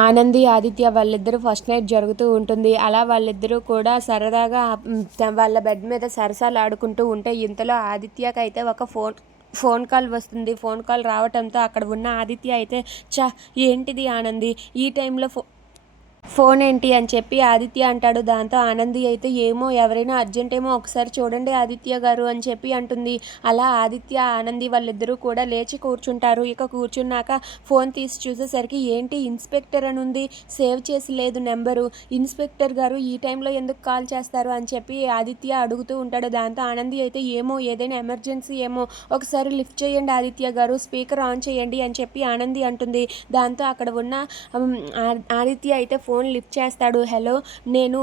ఆనంది ఆదిత్య వాళ్ళిద్దరూ first night జరుగుతూ ఉంటుంది. అలా వాళ్ళిద్దరూ కూడా సరదాగా వాళ్ళ బెడ్ మీద సరసాలు ఆడుకుంటూ ఉంటే ఇంతలో ఆదిత్యకి అయితే ఒక ఫోన్ ఫోన్ కాల్ వస్తుంది. ఫోన్ కాల్ రావటంతో అక్కడ ఉన్న ఆదిత్య అయితే చా ఏంటిది ఆనంది? ఈ టైంలో ఫో ఫోన్ ఏంటి అని చెప్పి ఆదిత్య అంటాడు. దాంతో ఆనంది అయితే ఏమో ఎవరైనా అర్జెంట్ ఏమో ఒకసారి చూడండి ఆదిత్య గారు అని చెప్పి అంటుంది. అలా ఆదిత్య ఆనంది వాళ్ళిద్దరూ కూడా లేచి కూర్చుంటారు. ఇక కూర్చున్నాక ఫోన్ తీసి చూసేసరికి ఏంటి ఇన్స్పెక్టర్ అని ఉంది సేవ్ చేసి లేదు నెంబరు. ఇన్స్పెక్టర్ గారు ఈ టైంలో ఎందుకు కాల్ చేస్తారు అని చెప్పి ఆదిత్య అడుగుతూ ఉంటాడు. దాంతో ఆనంది అయితే ఏమో ఏదైనా ఎమర్జెన్సీ ఏమో ఒకసారి లిఫ్ట్ చేయండి ఆదిత్య గారు స్పీకర్ ఆన్ చేయండి అని చెప్పి ఆనంది అంటుంది. దాంతో అక్కడ ఉన్న ఆదిత్య అయితే ఫోన్ లిఫ్ట్ చేస్తాడు హలో నేను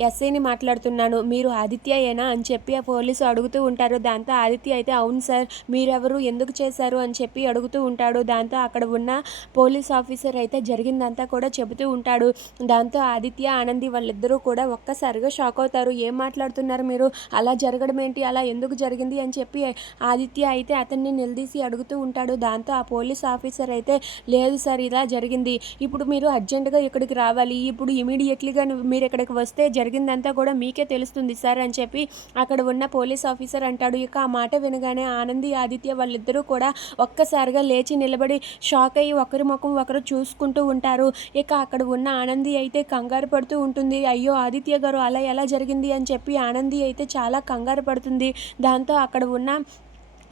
ఎస్ఐని మాట్లాడుతున్నాను మీరు ఆదిత్యయేనా అని చెప్పి ఆ పోలీసు అడుగుతూ ఉంటారు. దాంతో ఆదిత్య అయితే అవును సార్ మీరెవరు ఎందుకు చేశారు? అని చెప్పి అడుగుతూ ఉంటాడు. దాంతో అక్కడ ఉన్న పోలీస్ ఆఫీసర్ అయితే జరిగిందంతా కూడా చెబుతూ ఉంటాడు. దాంతో ఆదిత్య ఆనంది వాళ్ళిద్దరూ కూడా ఒక్కసారిగా షాక్ అవుతారు. ఏం మాట్లాడుతున్నారు మీరు? అలా జరగడం ఏంటి? అలా ఎందుకు జరిగింది? అని చెప్పి ఆదిత్య అయితే అతన్ని నిలదీసి అడుగుతూ ఉంటాడు. దాంతో ఆ పోలీస్ ఆఫీసర్ అయితే లేదు సార్ ఇలా జరిగింది. ఇప్పుడు మీరు అర్జెంటుగా ఇక్కడికి రావాలి? ఇప్పుడు ఇమీడియట్లీగా మీరు ఇక్కడికి వస్తే జరిగిందంతా కూడా మీకే తెలుస్తుంది సార్ అని చెప్పి అక్కడ ఉన్న పోలీస్ ఆఫీసర్ అంటాడు. ఇక ఆ మాట వినగానే ఆనంది ఆదిత్య వాళ్ళిద్దరూ కూడా ఒక్కసారిగా లేచి నిలబడి షాక్ అయ్యి ఒకరి ముఖం ఒకరు చూసుకుంటూ ఉంటారు. ఇక అక్కడ ఉన్న ఆనంది అయితే కంగారు పడుతూ ఉంటుంది. అయ్యో ఆదిత్య గారు అలా ఎలా జరిగింది అని చెప్పి ఆనంది అయితే చాలా కంగారు పడుతుంది. దాంతో అక్కడ ఉన్న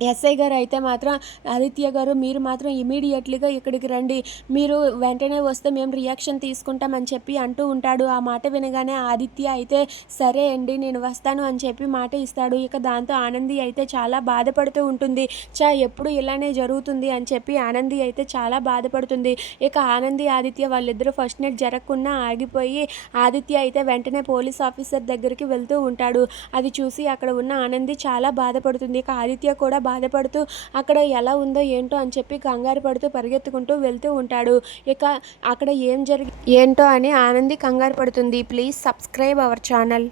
ఎస్ఐ గారు అయితే మాత్రం ఆదిత్య గారు మీరు మాత్రం ఇమీడియట్లీగా ఇక్కడికి రండి. మీరు వెంటనే వస్తే మేము రియాక్షన్ తీసుకుంటామని చెప్పి అంటూ ఉంటాడు. ఆ మాట వినగానే ఆదిత్య అయితే సరే అండి నేను వస్తాను అని చెప్పి మాట ఇస్తాడు. ఇక దాంతో ఆనంది అయితే చాలా బాధపడుతూ ఉంటుంది. చా ఎప్పుడు ఇలానే జరుగుతుంది అని చెప్పి ఆనంది అయితే చాలా బాధపడుతుంది. ఇక ఆనంది ఆదిత్య వాళ్ళిద్దరూ ఫస్ట్ నైట్ జరగకుండా ఆగిపోయి ఆదిత్య అయితే వెంటనే పోలీస్ ఆఫీసర్ దగ్గరికి వెళ్తూ ఉంటాడు. అది చూసి అక్కడ ఉన్న ఆనంది చాలా బాధపడుతుంది. ఇక ఆదిత్య కూడా బాధపడుతూ అక్కడ ఎలా ఉందో ఏంటో అని చెప్పి కంగారు పడుతూ పరిగెత్తుకుంటూ వెళ్తూ ఉంటాడు. ఇక అక్కడ ఏం జరిగి ఏంటో అని ఆనంది కంగారు పడుతుంది. Please subscribe our channel.